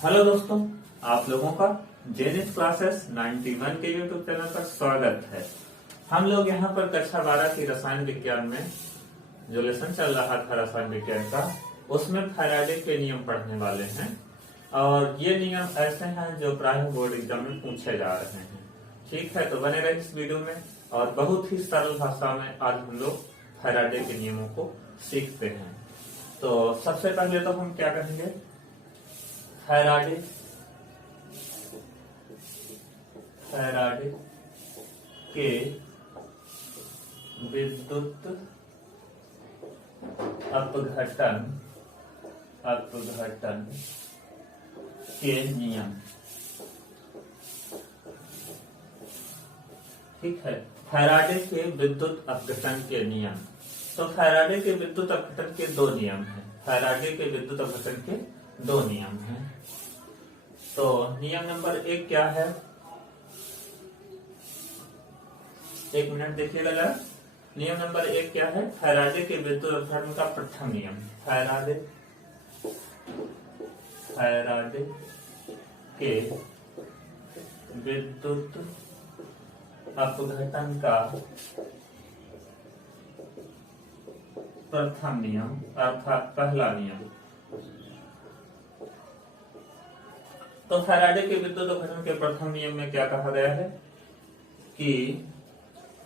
Hello दोस्तों, आप लोगों का जेनिस क्लासेस 91 के यूट्यूब चैनल पर स्वागत है। हम लोग यहाँ पर कक्षा 12 की रसायन विज्ञान में जो लेसन चल रहा था रसायन विज्ञान का, उसमें फैराडे के नियम पढ़ने वाले हैं। और ये नियम ऐसे हैं जो प्राय बोर्ड एग्जाम में पूछे जा रहे हैं। ठीक है, तो बने रहे इस वीडियो में। और बहुत ही सरल भाषा में आज हम लोग फैराडे के नियमों को सीखते हैं। तो सबसे पहले तो हम क्या करेंगे, फैराडे के विद्युत अपघटन के नियम। ठीक है, फैराडे के विद्युत अपघटन के नियम। तो फैराडे के विद्युत अपघटन के दो नियम हैं। फैराडे के विद्युत अपघटन के दो नियम हैं। तो नियम नंबर 1 क्या है, एक मिनट देखिएगा जरा। नियम नंबर 1 क्या है, फैराडे के विद्युत अपघटन का प्रथम नियम। फैराडे के विद्युत अपघटन का प्रथम नियम अर्थात पहला नियम। तो फैराडे के विद्युत अपघटन के प्रथम नियम में क्या कहा गया है कि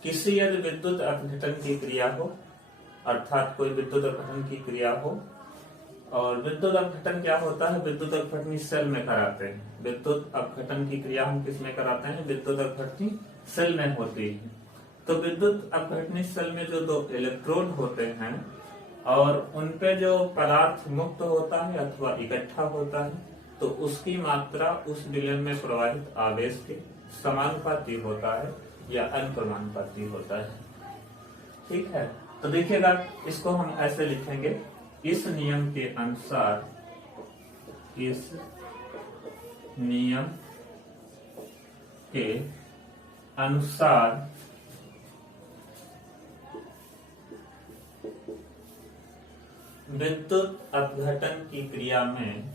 किसी यदि विद्युत अपघटन की क्रिया हो, अर्थात कोई विद्युत अपघटन की क्रिया हो, और विद्युत अपघटन क्या होता है, विद्युत अपघटनी सेल में कराते हैं। विद्युत अपघटन की क्रिया हम किस में कराते हैं, विद्युत अपघटनी सेल में होती है। तो विद्युत अपघटनी सेल में जो दो इलेक्ट्रोड होते हैं और उनपे जो पदार्थ मुक्त होता है अथवा इकट्ठा होता है, तो उसकी मात्रा उस विलयन में प्रवाहित आवेश के समानुपाती होता है या अनुक्रमानुपाती होता है। ठीक है, तो देखिएगा, इसको हम ऐसे लिखेंगे, इस नियम के अनुसार, इस नियम के अनुसार विद्युत अपघटन की क्रिया में,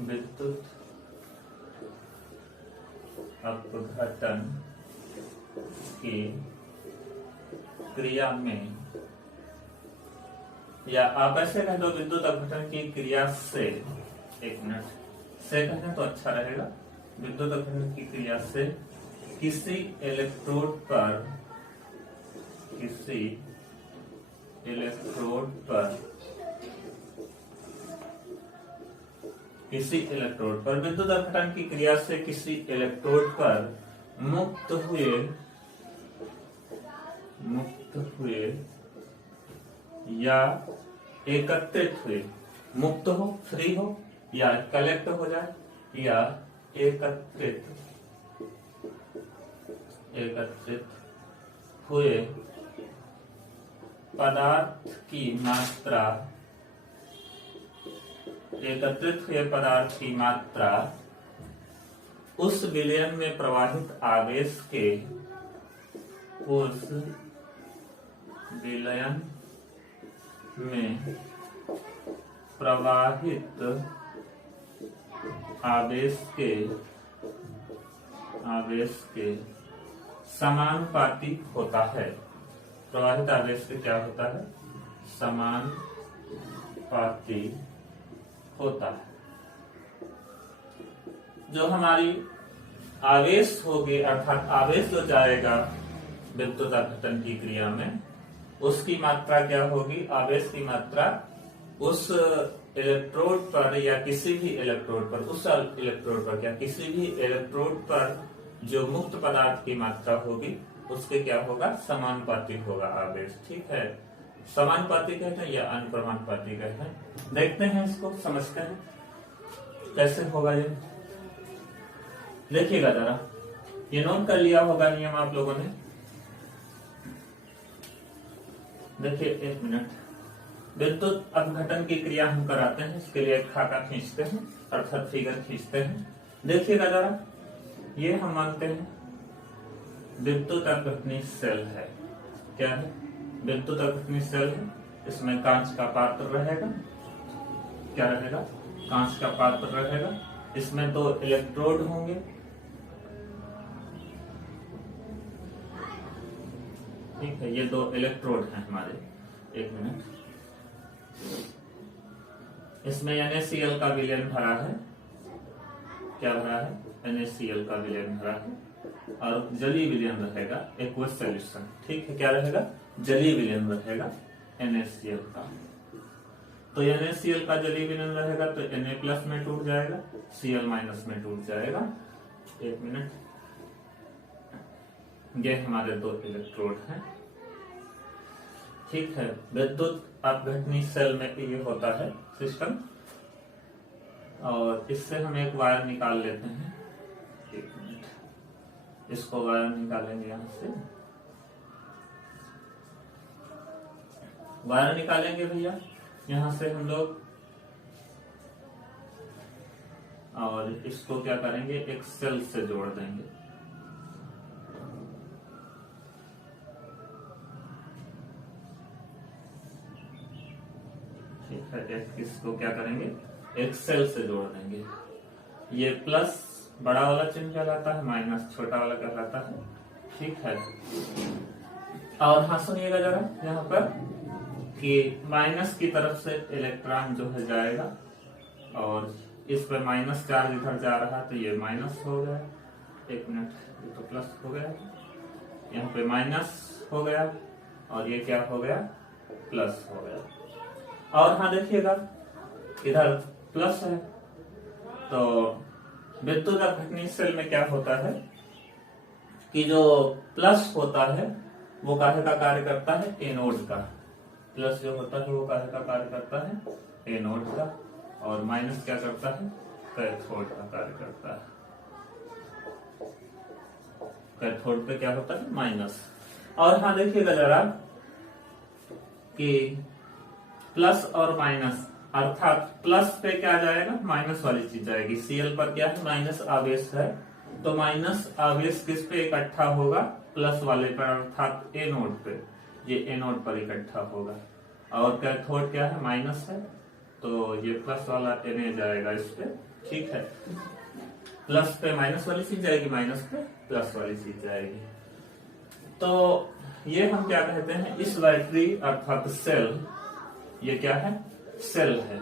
विद्युत अपघटन की क्रिया में, या आप ऐसे कह दो विद्युत अपघटन की क्रिया से, एक मिनट से कहना तो अच्छा रहेगा। विद्युत अपघटन की क्रिया से किसी इलेक्ट्रोड पर विद्युत अपघटन की क्रिया से किसी इलेक्ट्रोड पर मुक्त हुए या एकत्रित हुए, मुक्त हो, फ्री हो, या कलेक्ट हो जाए, या एकत्रित हुए पदार्थ की मात्रा उस विलयन में प्रवाहित आवेश के, उस विलयन में प्रवाहित आवेश के समानुपाती होता है। प्रवाहित आवेश के क्या होता है, समानुपाती होता है। जो हमारी आवेश होगी, अर्थात आवेश जो जाएगा विद्युत अपघटन की क्रिया में, उसकी मात्रा क्या होगी, आवेश की मात्रा उस इलेक्ट्रोड पर या किसी भी इलेक्ट्रोड पर, उस इलेक्ट्रोड पर या किसी भी इलेक्ट्रोड पर जो मुक्त पदार्थ की मात्रा होगी, उसके क्या होगा, समानुपाती होगा आवेश। ठीक है, समानुपाती कहते हैं या अनुक्रमानुपाती कहते हैं। देखते हैं, इसको समझते हैं कैसे होगा ये। देखिएगा जरा, ये नोट कर लिया होगा नियम आप लोगों ने। देखिए, एक मिनट, विद्युत अपघटन की क्रिया हम कराते हैं, इसके लिए एक खाका खींचते हैं, अर्थात फिगर खींचते हैं। देखिएगा जरा, ये हम मानते हैं विद्युत अपघटनी सेल है। क्या है? विद्युत अपघटनी सेल है। इसमें कांच का पात्र रहेगा क्या रहेगा, कांच का पात्र रहेगा। इसमें 2 इलेक्ट्रोड होंगे, ठीक है, ये 2 इलेक्ट्रोड हैं हमारे। एक मिनट, इसमें NaCl का विलयन भरा है, क्या भरा है, NaCl का विलयन भरा है, और जलीय विलयन रहेगा एक्वस सॉल्यूशन, ठीक है, क्या रहेगा, जलीय विलयन रहेगा NaCl का। तो NaCl का जलीय विलयन रहेगा तो Na+ में टूट जाएगा, Cl- में टूट जाएगा। एक मिनट, ये हमारे 2 इलेक्ट्रोड हैं, ठीक है। विद्युत अपघटनी सेल में ये होता है सिस्टम, और इससे हम एक वायर निकाल लेते हैं। एक मिनट, इसको वायर निकालेंगे, यहां से वायर निकालेंगे भैया, यहां से हम लोग, और इसको क्या करेंगे, एक सेल से जोड़ देंगे। ठीक है, इसको क्या करेंगे, एक सेल से जोड़ देंगे। ये प्लस बड़ा वाला चिन्ह कहलाता है, माइनस छोटा वाला कहलाता है, ठीक है। और हाँ सुनिएगा जरा यहाँ पर कि माइनस की तरफ से इलेक्ट्रॉन जो है जाएगा, और इस पर माइनस चार्ज इधर जा रहा है तो ये माइनस हो गया। एक मिनट, ये तो प्लस हो गया, यहाँ पे माइनस हो गया, और ये क्या हो गया, प्लस हो गया। और हाँ देखिएगा, इधर प्लस है, तो विद्युत अपघटनी सेल में क्या होता है कि जो प्लस होता है वो काहे का कार्य करता है, एनोड का। प्लस जो होता है वो काहे का कार्य करता है, एनोड का, और माइनस क्या करता है, कैथोड का कार्य करता है। कैथोड पे क्या होता है, माइनस। और हाँ देखिएगा जरा कि प्लस और माइनस, अर्थात प्लस पे क्या जाएगा, माइनस वाली चीज जाएगी। Cl पर क्या है, माइनस आवेश है, तो माइनस आवेश किस पे इकट्ठा होगा, प्लस वाले पर, अर्थात एनोड पे, ये एनोड पर इकट्ठा होगा। और कैथोड क्या है, माइनस है, तो ये प्लस वाला Na जाएगा इस पे, ठीक है। प्लस पे माइनस वाली चीज जाएगी, माइनस पे प्लस वाली चीज जाएगी। तो ये हम क्या कहते हैं, इस बैटरी अर्थात सेल, ये क्या है, सेल है।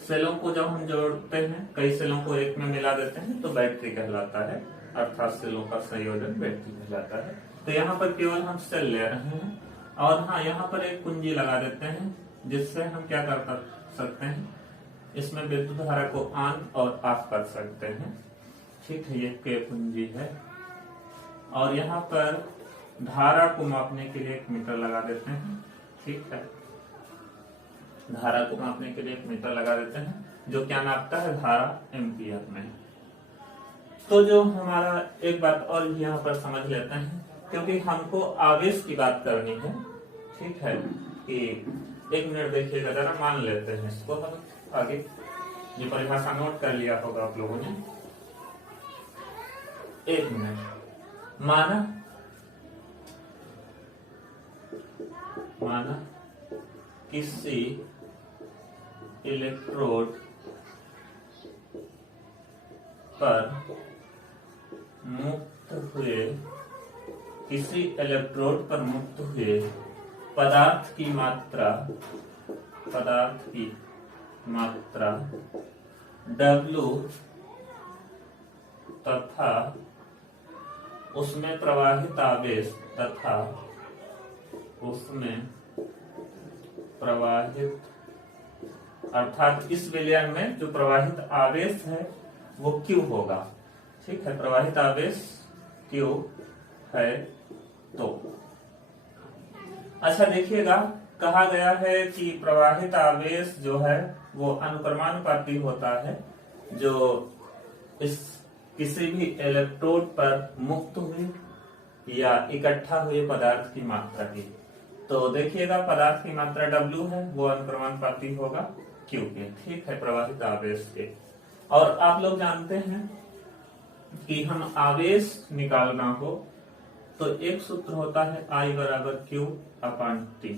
सेलों को जब हम जोड़ते हैं, कई सेलों को एक में मिला देते हैं तो बैटरी कहलाता है, अर्थात सेलों का संयोजन बैटरी कहलाता है। तो यहाँ पर केवल हम सेल ले रहे हैं, और हाँ यहाँ पर एक कुंजी लगा देते हैं, जिससे हम क्या कर सकते हैं, इसमें विद्युत धारा को ऑन और ऑफ कर सकते हैं, ठीक है। ये के कुंजी है, और यहाँ पर धारा को मापने के लिए एक मीटर लगा देते हैं, ठीक है। धारा को मापने के लिए एक मीटर लगा देते हैं, जो क्या नापता है, धारा एम्पियर में। तो जो हमारा एक बात और यहाँ पर समझ लेते हैं, क्योंकि हमको आवेश की बात करनी है, ठीक है, कि एक मिनट देखिएगा जरा, मान लेते हैं इसको हम आगे, ये परिभाषा नोट कर लिया होगा आप लोगों ने। एक मिनट, माना किसी इलेक्ट्रोड पर मुक्त हुए, किसी इलेक्ट्रोड पर मुक्त हुए पदार्थ की मात्रा W तथा उसमें प्रवाहित आवेश तथा उसमें प्रवाहित, अर्थात इस विलयन में जो प्रवाहित आवेश है वो Q होगा, ठीक है। प्रवाहित आवेश Q है। तो अच्छा देखिएगा, कहा गया है कि प्रवाहित आवेश जो है वो अनुक्रमानुपाती होता है, जो इस किसी भी इलेक्ट्रोड पर मुक्त हुई या इकट्ठा हुए पदार्थ की मात्रा की। तो देखिएगा, पदार्थ की मात्रा W है, वो अनुक्रमानुपाती होगा Q के, ठीक है, प्रवाहित आवेश के। और आप लोग जानते हैं कि हम आवेश निकालना हो तो एक सूत्र होता है I = Q/T।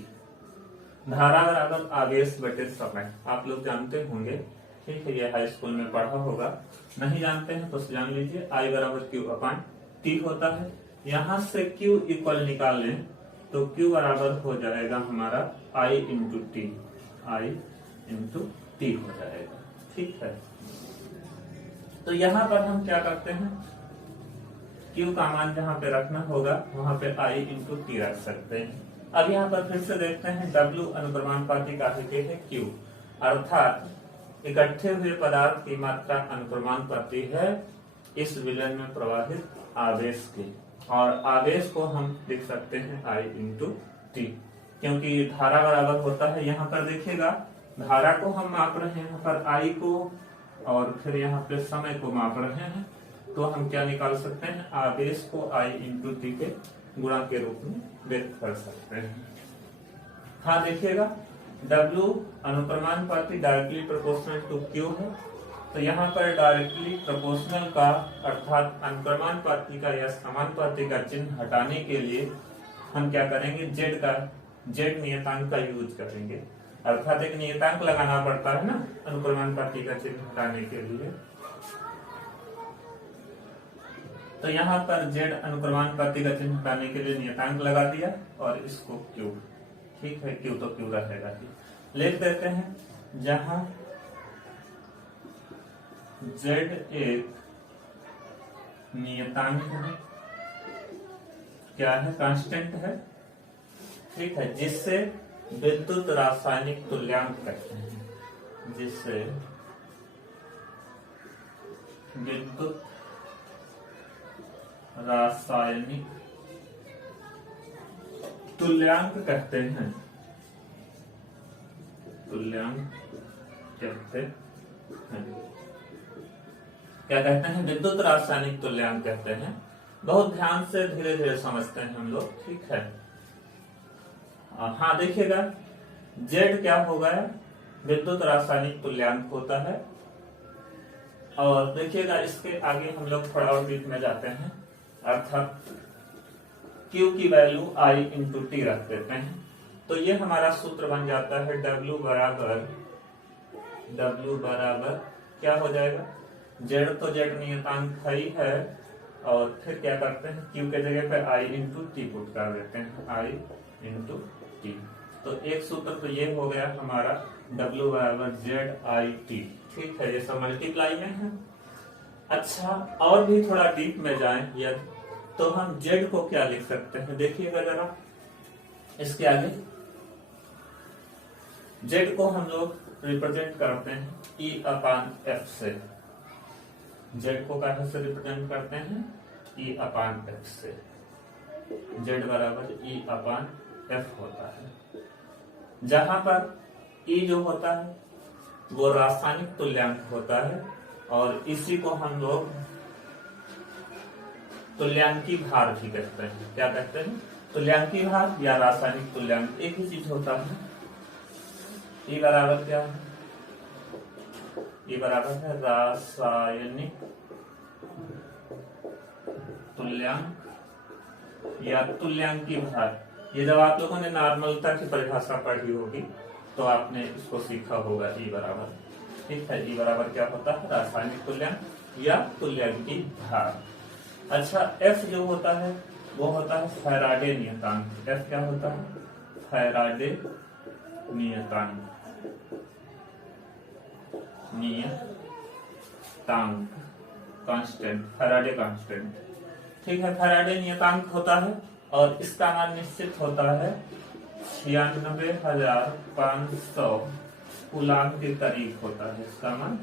धारा बराबर आवेश बटे समय, आप लोग जानते होंगे, ठीक है, ये हाई स्कूल में पढ़ा होगा। नहीं जानते हैं तो जान लीजिए, I बराबर क्यू अपान टी होता है। यहां से Q इक्वल निकाल लें तो Q बराबर हो जाएगा हमारा I into T, I into T हो जाएगा, ठीक है। तो यहाँ पर हम क्या करते हैं, Q का मान जहाँ पे रखना होगा वहां पे I इंटू टी रख सकते हैं। अब यहाँ पर फिर से देखते हैं, W अनुक्रमानुपाती काहे के है Q, अर्थात इकट्ठे हुए पदार्थ की मात्रा अनुक्रमानुपाती है इस विलयन में प्रवाहित आवेश की, और आवेश को हम लिख सकते हैं I इंटू टी, क्योंकि धारा बराबर होता है। यहाँ पर देखिएगा, धारा को हम माप रहे हैं, यहाँ पर I को, और फिर यहाँ पे समय को माप रहे हैं, तो हम क्या निकाल सकते हैं, आवेश को I इंटू टी के गुणा के रूप में व्यक्त कर सकते हैं। हाँ देखिएगा, W अनुक्रमानुपाती डायरेक्टली प्रोपोर्शनल टू Q है, तो यहाँ पर डायरेक्टली प्रोपोर्शनल का अर्थात अनुक्रमानुपाती का या समानुपाती का चिन्ह हटाने के लिए हम क्या करेंगे, Z नियतांक का यूज करेंगे, अर्थात एक नियतांक लगाना पड़ता है ना अनुक्रमानुपाती का चिन्ह हटाने के लिए। तो यहाँ पर Z अनुक्रमानुपाती का चिन्ह हटाने के लिए नियतांक लगा दिया और इसको Q, ठीक है, Q तो Q रहेगा ही, लिख देते हैं। जहां Z एक नियतांक है, क्या है, कांस्टेंट है, ठीक है, जिससे विद्युत रासायनिक तुल्यांक कहते हैं, जिससे विद्युत रासायनिक तुल्यांक कहते हैं, तुल्यांक कहते हैं, क्या कहते हैं, विद्युत रासायनिक तुल्यांक कहते हैं। बहुत ध्यान से धीरे धीरे समझते हैं हम लोग, ठीक है। हाँ देखिएगा, Z क्या होगा, विद्युत रासायनिक तुल्यांक होता है, और देखिएगा इसके आगे हम लोग थोड़ा और डीप में जाते हैं, अर्थात Q की वैल्यू I इंटू टी रख देते हैं, तो ये हमारा सूत्र बन जाता है W बराबर क्या हो जाएगा, Z तो Z नियतांक ही है, और फिर क्या करते हैं, Q के जगह पे I इंटू टी पुट कर देते हैं, I इंटू टी। तो एक सूत्र तो ये हो गया हमारा W बराबर ZIT, ठीक है, ये सब मल्टीप्लाई में है। अच्छा, और भी थोड़ा डीप में जाएं यदि, तो हम Z को क्या लिख सकते हैं, देखिएगा जरा इसके आगे, Z को हम लोग रिप्रेजेंट करते हैं E अपान F से। Z को कैसे से रिप्रेजेंट करते हैं, E अपान F से। Z बराबर E अपान F होता है, जहां पर E जो होता है वो रासायनिक तुल्यांक होता है, और इसी को हम लोग तुल्यांकी भार भी कहते हैं। क्या कहते हैं, तुल्यांकी भार या रासायनिक तुल्यांक, एक ही चीज होता है। E बराबर क्या है, E बराबर है रासायनिक तुल्यांक या तुल्यांकी भार। ये जब आप लोगों ने नॉर्मलता की परिभाषा पढ़ी होगी तो आपने इसको सीखा होगा, E बराबर, ठीक है, E बराबर क्या होता है, रासायनिक तुल्यांक या तुल्यांकी भार। अच्छा, F जो होता है वो होता है फैराडे नियतांक। F क्या होता है, फैराडे नियतांक, कांस्टेंट, फैराडे कांस्टेंट, ठीक है, फैराडे नियतांक होता है, और इसका मान निश्चित होता है 96,500 कूलाम के करीब होता है इसका मान,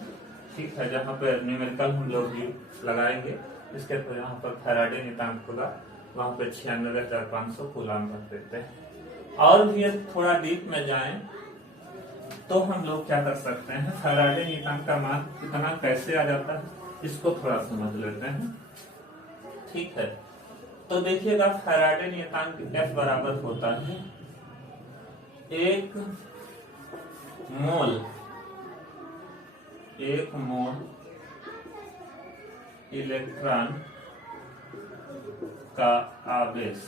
ठीक है, जहाँ पे न्यूमेरिकल हम लोग भी लगाएंगे इसके, तो यहाँ पर फैराडे नियतांक होगा, वहां पे 96,500 कूलाम रख देते हैं। और भी थोड़ा डीप में जाएं तो हम लोग क्या कर सकते हैं, फैराडे नियतांक का मान कितना कैसे आ जाता है इसको थोड़ा समझ लेते हैं, ठीक है। तो देखिएगा, फैराडे नियतांक F बराबर होता है 1 मोल इलेक्ट्रॉन का आवेश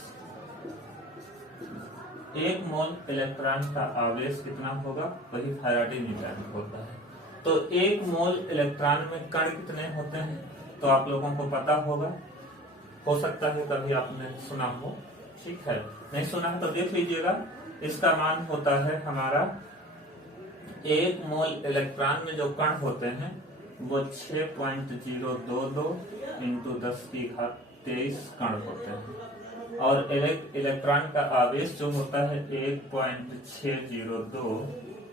एक मोल इलेक्ट्रॉन का आवेश कितना होगा, वही फैराडे नियम होता है। तो एक मोल इलेक्ट्रॉन में कण कितने होते हैं, तो आप लोगों को पता होगा, हो सकता है कभी आपने सुना हो, ठीक है, नहीं सुना है तो देख लीजिएगा। इसका मान होता है हमारा, एक मोल इलेक्ट्रॉन में जो कण होते हैं वो 6.022 इंटू 10⁻23 कण होते हैं, और इलेक्ट्रॉन का आवेश जो होता है 1.602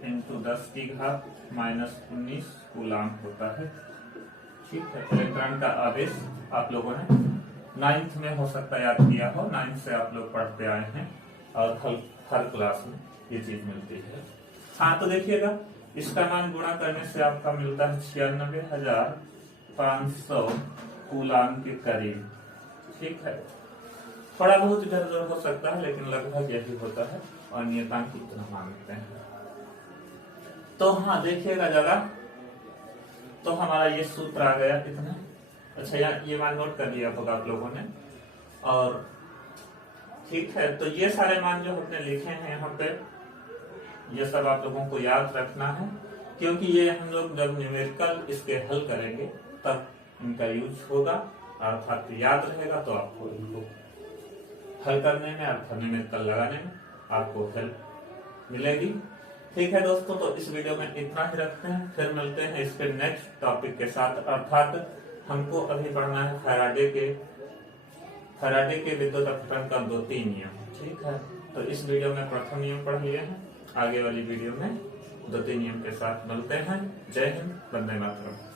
इंटू 10⁻−19 कूलाम होता है, ठीक है। इलेक्ट्रॉन का आवेश आप लोगों ने 9th में हो सकता है याद किया हो, 9th से आप लोग पढ़ते आए हैं और हर क्लास में ये चीज मिलती है। हाँ, तो देखिएगा, इसका मान गुणा करने से आपका मिलता है 96,500 कूलाम के करीब, ठीक है। थोड़ा बहुत इधर उधर हो सकता है, लेकिन लगभग यही होता है और नियतांक इतना मानते हैं। तो हाँ देखिएगा जरा, तो हमारा ये सूत्र आ गया कितना, अच्छा यार ये मान नोट कर लिया होगा आप लोगों ने, और ठीक है। तो ये सारे मान जो हमने लिखे हैं यहाँ पे, ये सब आप लोगों को याद रखना है, क्योंकि ये हम लोग जब न्यूमेरिकल इसके हल करेंगे तब इनका यूज होगा, अर्थात याद रहेगा, तो आपको इनको हल करने में अर्थात न्यूमेरिकल लगाने में आपको हेल्प मिलेगी। ठीक है दोस्तों, तो इस वीडियो में इतना ही रखते हैं, फिर मिलते हैं इस पे नेक्स्ट टॉपिक के साथ। अर्थात हमको अभी पढ़ना है फैराडे के विद्युत अपसरण का 2-3 नियम, ठीक है। तो इस वीडियो में प्रथम नियम पढ़ लिए हैं, आगे वाली वीडियो में 2-3 नियम के साथ मिलते हैं। जय हिंद, वंदे मातरम।